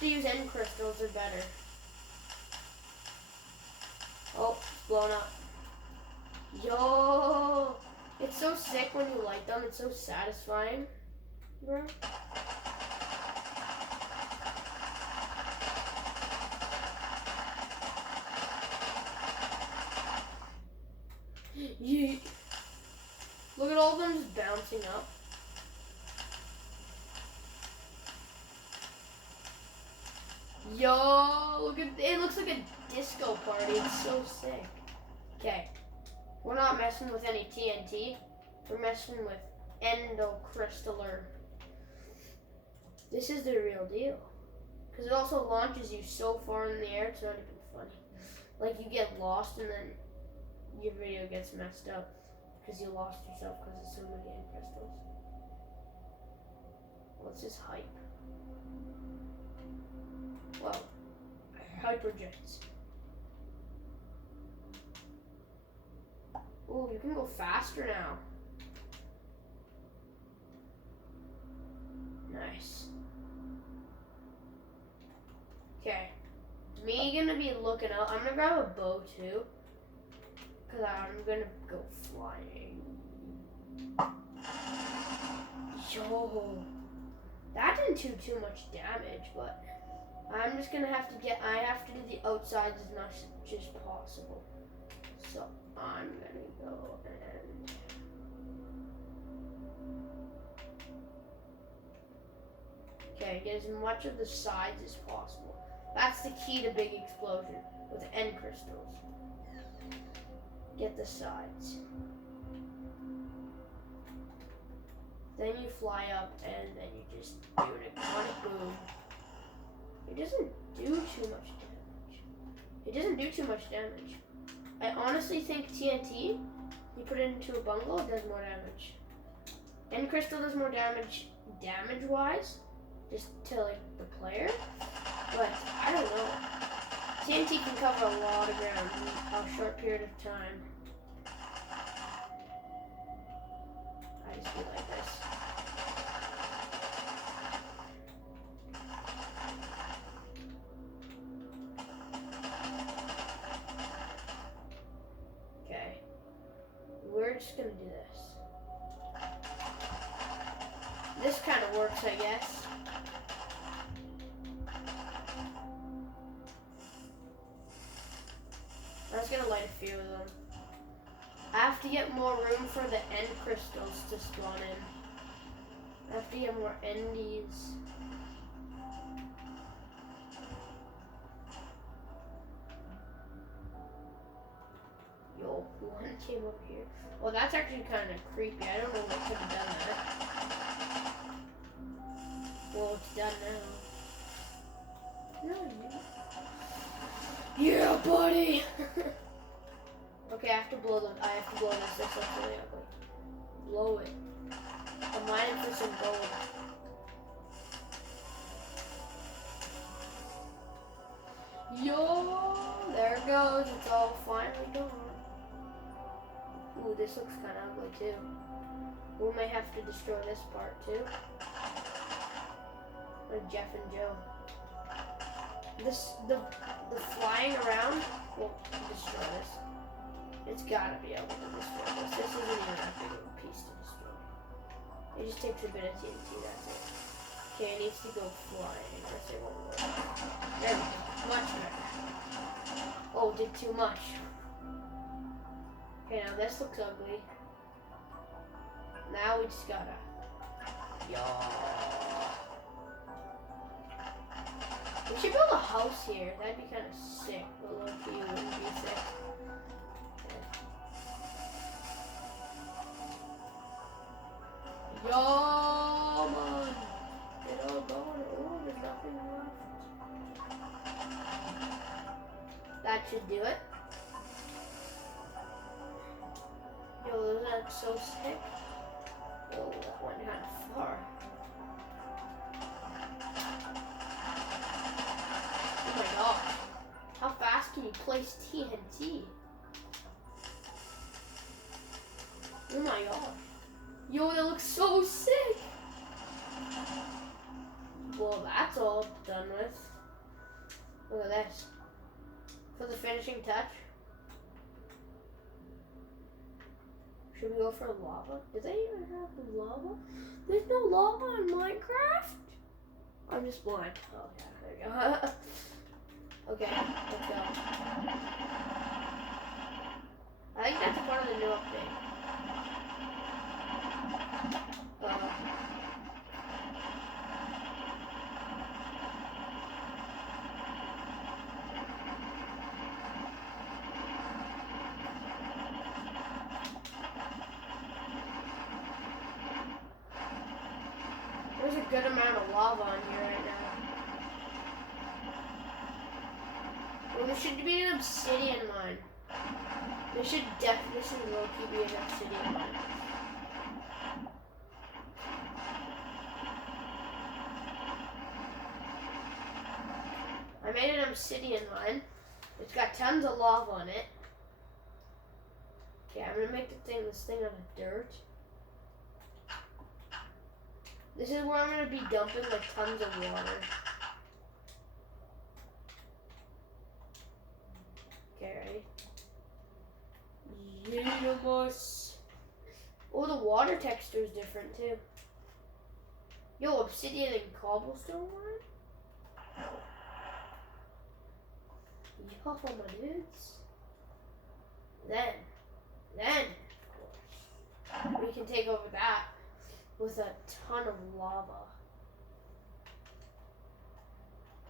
to use end crystals, they're better. Oh, it's blown up. Yo! It's so sick when you light them. It's so satisfying, bro. Yeet. Look at all of them just bouncing up. Yo, look at it. Looks like a disco party. It's so sick. Okay, we're not messing with any TNT. We're messing with endocrystaller. This is the real deal. Because it also launches you so far in the air, it's not even funny. Like, you get lost and then your video gets messed up because you lost yourself because of so many end crystals. What's this hype? Well, hyperjets. Ooh, you can go faster now. Nice. Okay. Me gonna be looking out. I'm gonna grab a bow too. Cause I'm gonna go flying. Yo. That didn't do too much damage, but I'm just gonna have to I have to do the outsides as much as possible. So I'm gonna go and okay, get as much of the sides as possible. That's the key to big explosion with end crystals. Get the sides. Then you fly up and then you just do an iconic boom. It doesn't do too much damage. It doesn't do too much damage. I honestly think TNT, you put it into a bungalow, it does more damage. End crystal does more damage wise, just to like the player. But I don't know. TNT can cover a lot of ground in a short period of time. I just feel like this. Okay. We're just gonna do this. This kind of works, I guess. I was gonna light a few of them. I have to get more room for the end crystals to spawn in. I have to get more endies. Yo, one came up here. Well, that's actually kind of creepy. I don't know what could have done that. Well, it's done now. No, yeah, buddy! Okay, I have to blow them. I have to blow this. This looks really ugly. Blow it. I'm mining for some gold. Yo! There it goes. It's all finally gone. Ooh, this looks kind of ugly too. We may have to destroy this part too. Like Jeff and Joe. The flying around will destroy this. It's gotta be able to destroy this. This isn't even that big of a piece to destroy. It just takes a bit of TNT, that's it. Okay, it needs to go flying. Or say one more. There we go. Much better. Oh, did too much. Okay, now this looks ugly. Now we just gotta. Yo. We should build a house here. That'd be kind of sick. But low-key, it wouldn't be sick. Yo, man. Get all going. Oh, there's nothing left. That should do it. Yo, that's so sick. Oh, that went kind of far. Oh my god. How fast can you place TNT? Oh my god. Yo, that looks so sick. Well, that's all done with. Look at this. For the finishing touch. Should we go for lava? Do they even have lava? There's no lava in Minecraft? I'm just blind. Oh, yeah, there we go. Okay, let's go. I think that's part of the new update. There's a good amount of lava on here right now. Well, there should be an obsidian mine. This should low-key be an obsidian mine. I made an obsidian mine. It's got tons of lava on it. Okay, I'm gonna make this thing out of dirt. This is where I'm gonna be dumping like tons of water. Okay, ready? Yes. Oh, the water texture is different too. Yo, obsidian and cobblestone one? Yo, my dudes. Then, of course, we can take over that with a ton of lava.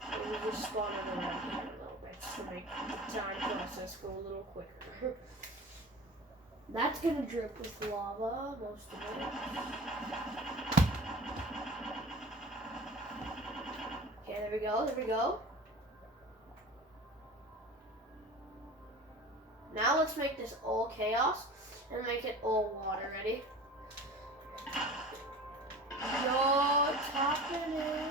We just spawn it around here a little bit to make the time process go a little quicker. That's gonna drip with lava, most of it. Okay, there we go, there we go. Now let's make this all chaos and make it all water. Ready? Yo, it's happening.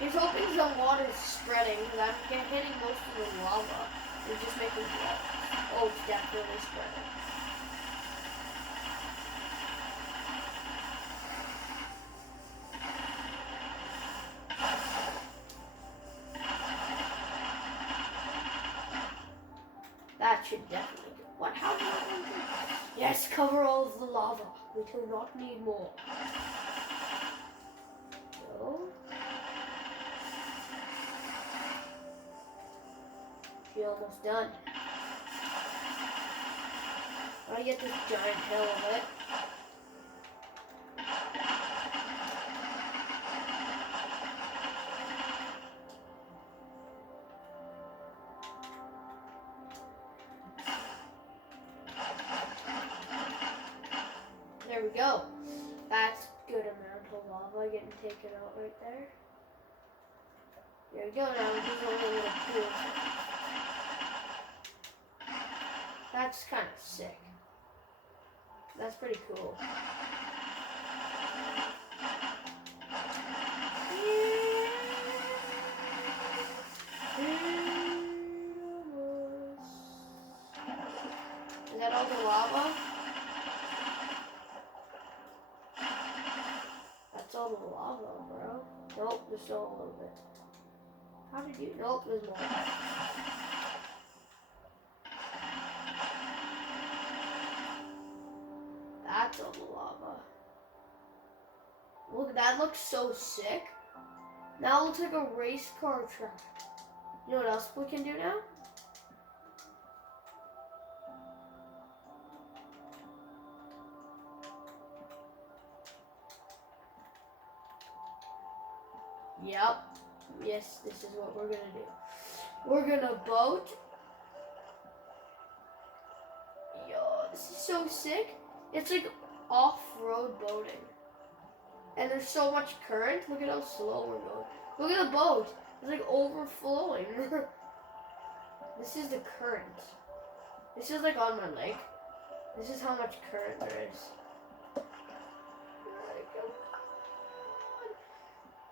Here's hoping the water's spreading because I'm hitting most of the lava. It's just making it wet. Oh, it's definitely spreading. That should definitely do. What? How do I do? Yes, cover all of the lava. We do not need more. So. You're almost done. I get this giant hill of it. There we go. That's good amount of lava getting taken out right there. There we go. Now we just want a little pool. That's kind of sick. That's pretty cool. Is that all the lava? That's all the lava, bro. Nope, there's still a little bit. How did you? Nope, there's more. That's all the lava. Look, that looks so sick. Now it looks like a race car track. You know what else we can do now? Yep. Yes, this is what we're gonna do. We're gonna boat. Yo, this is so sick. It's like off-road boating. And there's so much current. Look at how slow we're going. Look at the boat. It's like overflowing. This is the current. This is like on my leg. This is how much current there is.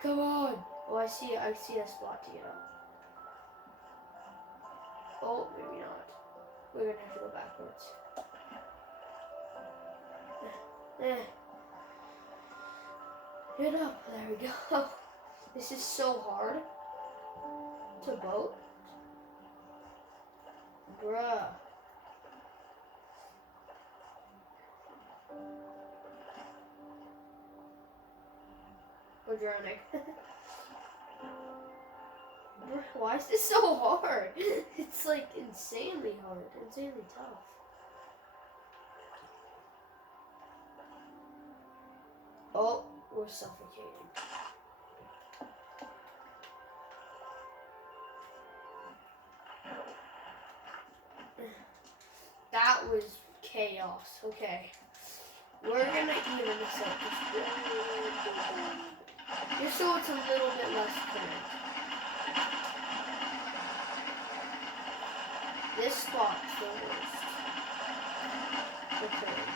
Come on. Oh, I see a spot to get up. Oh, maybe not. We're gonna have to go backwards. it up. There we go. This is so hard to boat. Bruh. We're drowning. Why is this so hard? It's like insanely hard, insanely tough. Oh, we're suffocating. That was chaos. Okay. We're gonna even this up just so it's a little bit less current. This spot's the worst. The current.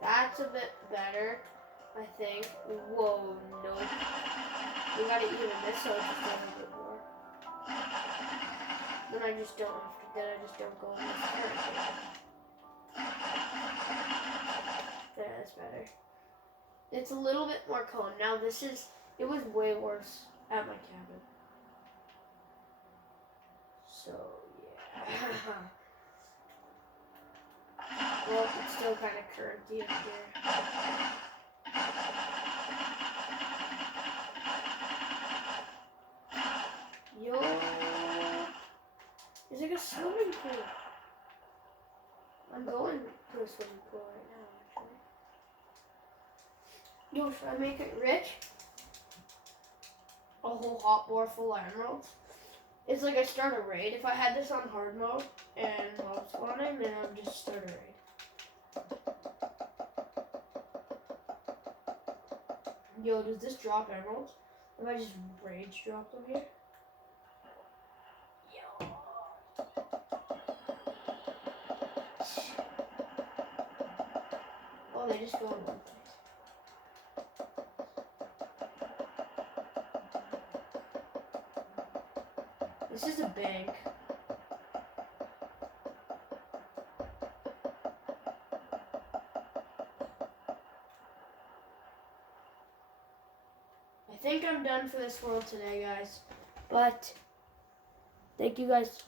That's a bit better, I think. Whoa, no. We gotta even this so it's just a little bit more. Then I just don't have to, then I just don't go in this direction. There, that's better. It's a little bit more cone. Now this is, it was way worse at my cabin. So, yeah. Well, it's still kind of currenty up here. Yo, it's like a swimming pool. I'm going to a swimming pool right now, actually. Yo, should I make it rich? A whole hot bar full of emeralds? It's like I start a raid. If I had this on hard mode and mob spawning, then I would just start a raid. Yo, does this drop emeralds? If I just rage drop them here? Yo. Oh, they just go in one place. This is a bank. I think I'm done for this world today, guys. But thank you guys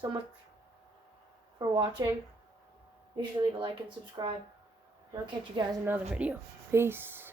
so much for watching. Be sure to leave a like and subscribe. And I'll catch you guys in another video. Peace.